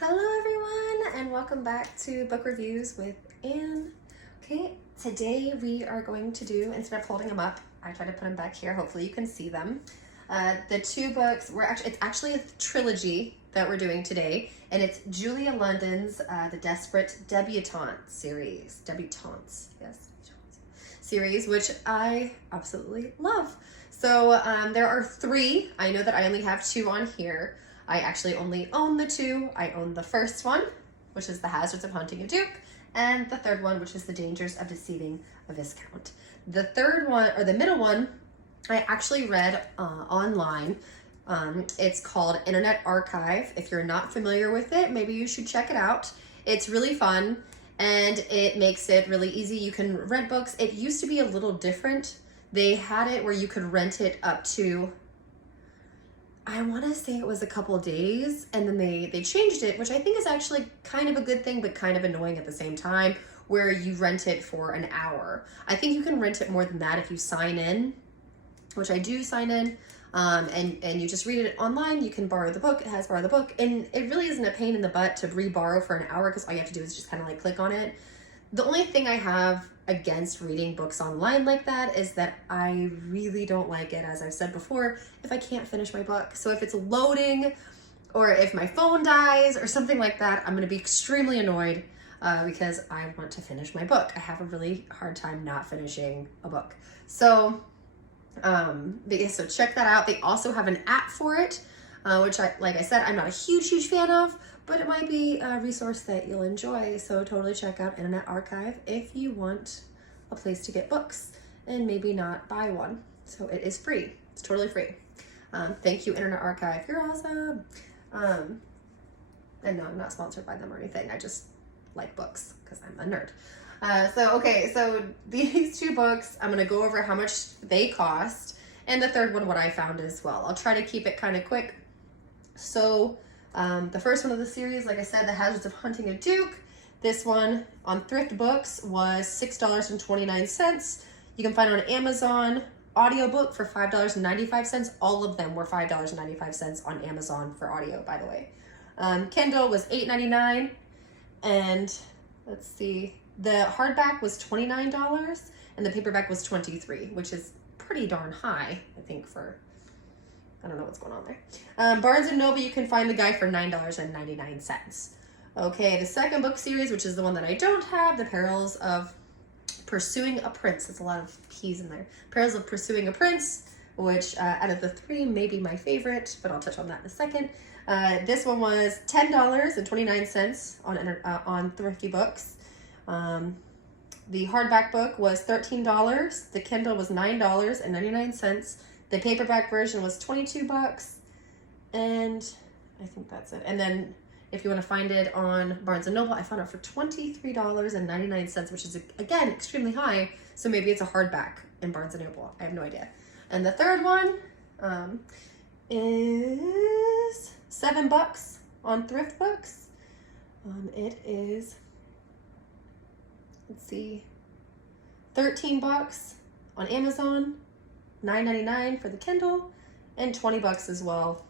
Hello everyone and welcome back to Book Reviews with Anne. Okay, today we are going to do, instead of holding them up, I try to put them back here, hopefully you can see them. The two books, it's actually a trilogy that we're doing today, and it's Julia London's The Desperate Debutantes series, series, which I absolutely love. So there are three. I know that I only have two on here. I actually only own the two. I own the first one, which is The Hazards of Hunting a Duke, and the third one, which is The Dangers of Deceiving a Viscount. The third one, or the middle one, I actually read online. It's called Internet Archive. If you're not familiar with it, maybe you should check it out. It's really fun and it makes it really easy. You can rent books. It used to be a little different. They had it where you could rent it up to, I want to say it was a couple days, and then they changed it, which I think is actually kind of a good thing, but kind of annoying at the same time, where you rent it for an hour. I think you can rent it more than that if you sign in, which I do sign in, and you just read it online. You can borrow the book. It has borrow the book, and it really isn't a pain in the butt to re-borrow for an hour because all you have to do is just kind of like click on it. The only thing I have against reading books online like that is that I really don't like it, as I've said before, if I can't finish my book. So if it's loading or if my phone dies or something like that, I'm going to be extremely annoyed because I want to finish my book. I have a really hard time not finishing a book. So check that out. They also have an app for it, which like I said, I'm not a huge fan of, but it might be a resource that you'll enjoy. So totally check out Internet Archive if you want a place to get books and maybe not buy one. So it is free. It's totally free. Thank you, Internet Archive. You're awesome. And no, I'm not sponsored by them or anything. I just like books because I'm a nerd. So these two books, I'm going to go over how much they cost, and the third one, what I found as well. I'll try to keep it kind of quick. So the first one of the series, like I said, The Hazards of Hunting a Duke. This one on Thrift Books was $6.29. You can find it on Amazon. Audiobook for $5.95. All of them were $5.95 on Amazon for audio, by the way. Kindle was $8.99. And let's see, the hardback was $29 and the paperback was $23, which is pretty darn high, I think, for, I don't know what's going on there. Barnes & Noble, you can find the guy for $9.99. Okay, the second book series, which is the one that I don't have, The Perils of Pursuing a Prince. There's a lot of P's in there. Perils of Pursuing a Prince, which out of the three may be my favorite, but I'll touch on that in a second. This one was $10.29 on Thrifty Books. The hardback book was $13. The Kindle was $9.99. The paperback version was $22, and I think that's it. And then if you want to find it on Barnes & Noble, I found it for $23.99, which is, again, extremely high. So maybe it's a hardback in Barnes & Noble. I have no idea. And the third one is $7 on Thrift Books. It is, let's see, $13 on Amazon, $9.99 for the Kindle, and $20 as well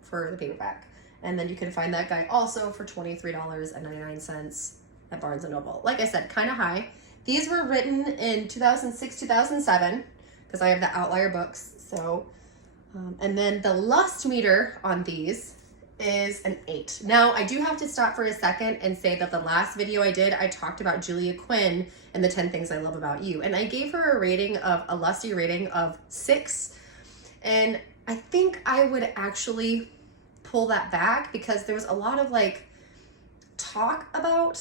for the paperback. And then you can find that guy also for $23.99 at Barnes & Noble. Like I said, kind of high. These were written in 2006, 2007, because I have the Outlier books. So, and then the lust meter on these is an 8. Now, I do have to stop for a second and say that the last video I did, I talked about Julia Quinn and the 10 Things I Love About You. And I gave her a lusty rating of 6. And I think I would actually pull that back because there was a lot of like talk about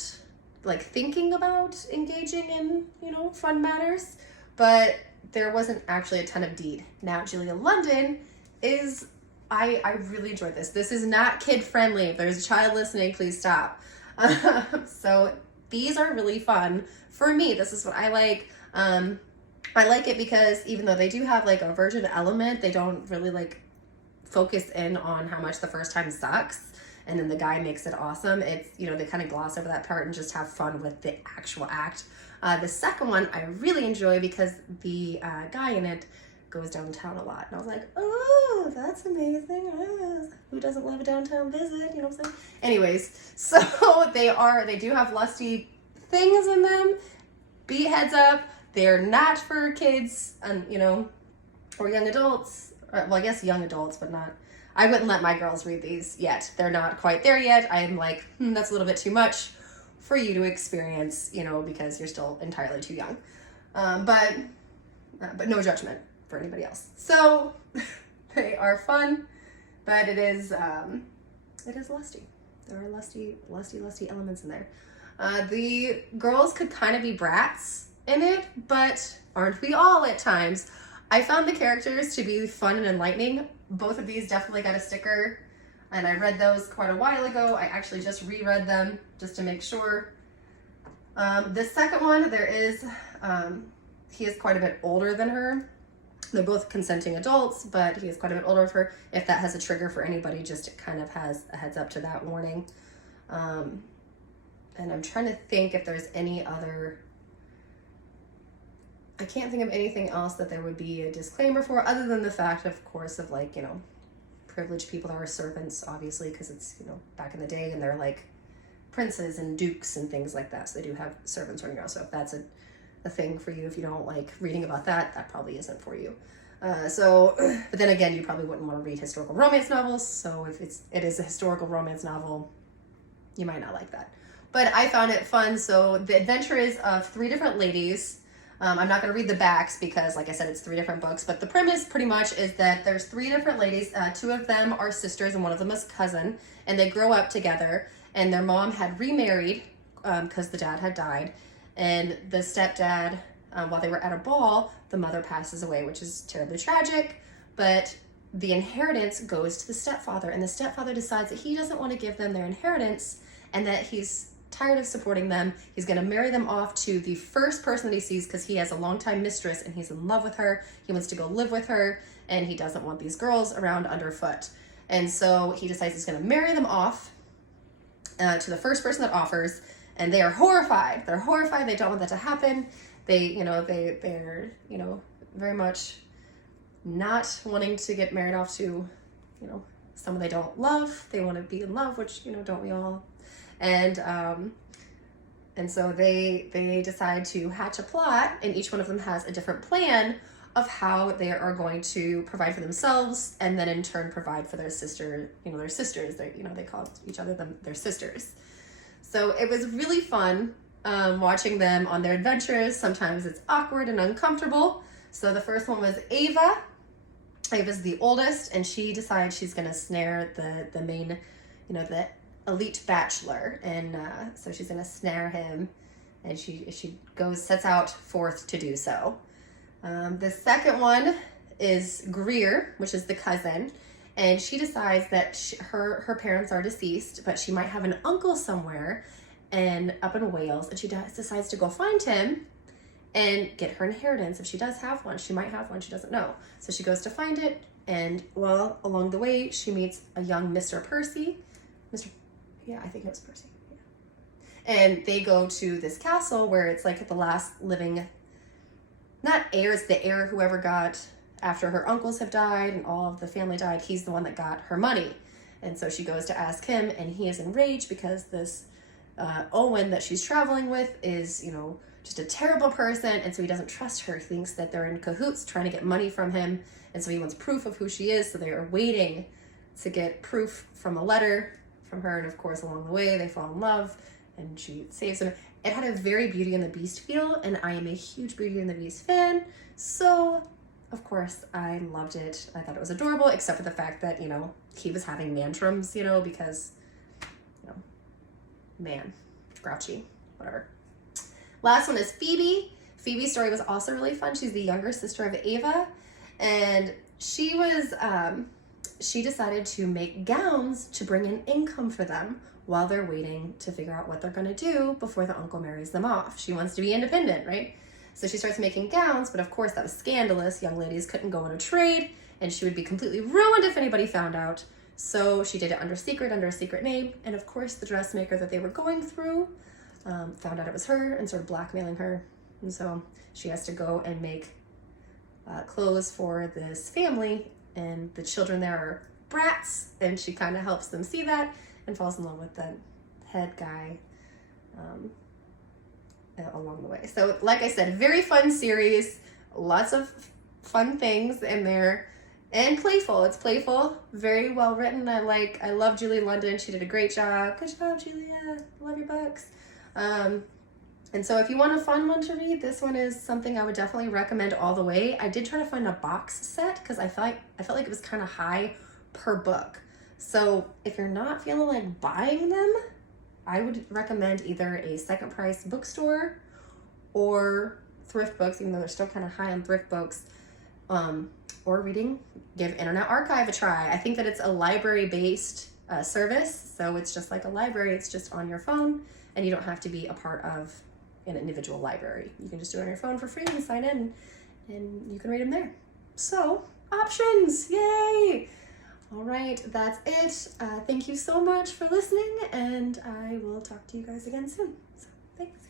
like thinking about engaging in, fun matters, but there wasn't actually a ton of deed. Now, Julia London is, I really enjoyed this. This is not kid friendly. If there's a child listening, please stop. So these are really fun for me. This is what I like. I like it because even though they do have like a virgin element, they don't really like focus in on how much the first time sucks and then the guy makes it awesome. It's, they kind of gloss over that part and just have fun with the actual act. The second one I really enjoy because the guy in it goes downtown a lot. And I was like, oh, that's amazing. Who doesn't love a downtown visit? You know what I'm saying? Anyways, so they do have lusty things in them. Be heads up, they're not for kids and, you know, or young adults. Well, I guess young adults, but not. I wouldn't let my girls read these yet. They're not quite there yet. I'm like, that's a little bit too much for you to experience, you know, because you're still entirely too young. But no judgment for anybody else. So they are fun, but it is lusty. There are lusty elements in there. The girls could kind of be brats in it, but aren't we all at times? I found the characters to be fun and enlightening. Both of these definitely got a sticker, and I read those quite a while ago. I actually just reread them just to make sure. The second one, he is quite a bit older than her. They're both consenting adults, but he is quite a bit older of her. If that has a trigger for anybody, just it kind of has a heads up to that warning. And I'm trying to think if there's any other, I can't think of anything else that there would be a disclaimer for, other than the fact, of course, of like, you know, privileged people that are servants, obviously, because it's, you know, back in the day, and they're like princes and dukes and things like that. So they do have servants running around. So if that's a thing for you, if you don't like reading about that, that probably isn't for you. But then again, you probably wouldn't want to read historical romance novels. So if it is a historical romance novel, you might not like that. But I found it fun. So the adventure is of 3 different ladies. I'm not going to read the backs because, like I said, it's 3 different books. But the premise pretty much is that there's 3 different ladies. 2 of them are sisters and one of them is cousin. And they grow up together. And their mom had remarried because the dad had died. And the stepdad, while they were at a ball, the mother passes away, which is terribly tragic. But the inheritance goes to the stepfather. And the stepfather decides that he doesn't want to give them their inheritance and that he's tired of supporting them. He's going to marry them off to the first person that he sees because he has a longtime mistress and he's in love with her. He wants to go live with her and he doesn't want these girls around underfoot. And so he decides he's going to marry them off to the first person that offers, and they are horrified. They're horrified. They don't want that to happen. They're very much not wanting to get married off to, you know, someone they don't love. They want to be in love, which, you know, don't we all? And so they decide to hatch a plot, and each one of them has a different plan of how they are going to provide for themselves, and then in turn provide for their sister, you know, their sisters. They call each other their sisters. So it was really fun watching them on their adventures. Sometimes it's awkward and uncomfortable. So the first one was Ava. Ava's the oldest, and she decides she's going to snare the main, you know, the elite bachelor, and so she's going to snare him, and she sets out forth to do so. The second one is Greer, which is the cousin, and she decides that her parents are deceased, but she might have an uncle somewhere and up in Wales, and she decides to go find him and get her inheritance. If she does have one, she might have one, she doesn't know. So she goes to find it, and well, along the way, she meets a young Mr. Percy. I think it was Percy. Yeah. And they go to this castle where it's like the last living, not heir, it's the heir whoever got, after her uncles have died and all of the family died, he's the one that got her money. And so she goes to ask him, and he is enraged because this Owen that she's traveling with is, you know, just a terrible person, and so he doesn't trust her. He thinks that they're in cahoots trying to get money from him, and so he wants proof of who she is, so they are waiting to get proof from a letter from her, and of course along the way they fall in love and she saves him. It had a very Beauty and the Beast feel, and I am a huge Beauty and the Beast fan, so of course I loved it. I thought it was adorable, except for the fact that, you know, he was having tantrums, you know, because, you know, man, grouchy, whatever. Last one is Phoebe. Phoebe's story was also really fun. She's the younger sister of Ava, and she decided to make gowns to bring in income for them while they're waiting to figure out what they're going to do before the uncle marries them off. She wants to be independent, right? So she starts making gowns, but of course that was scandalous. Young ladies couldn't go on a trade, and she would be completely ruined if anybody found out. So she did it under a secret name, and of course the dressmaker that they were going through found out it was her and started blackmailing her. And so she has to go and make clothes for this family, and the children there are brats, and she kind of helps them see that and falls in love with the head guy along the way. So like I said, very fun series, lots of fun things in there, and playful. It's playful, very well written. I love Julie London. She did a great job. Good job, Julia. Love your books. And so if you want a fun one to read, this one is something I would definitely recommend all the way. I did try to find a box set because I felt like it was kind of high per book. So if you're not feeling like buying them, I would recommend either a second price bookstore or thrift books, even though they're still kind of high on thrift books, or give Internet Archive a try. I think that it's a library-based service, so it's just like a library. It's just on your phone, and you don't have to be a part of an individual library. You can just do it on your phone for free and sign in, and you can read them there. So, options, yay! All right, that's it. Thank you so much for listening, and I will talk to you guys again soon. So, thanks.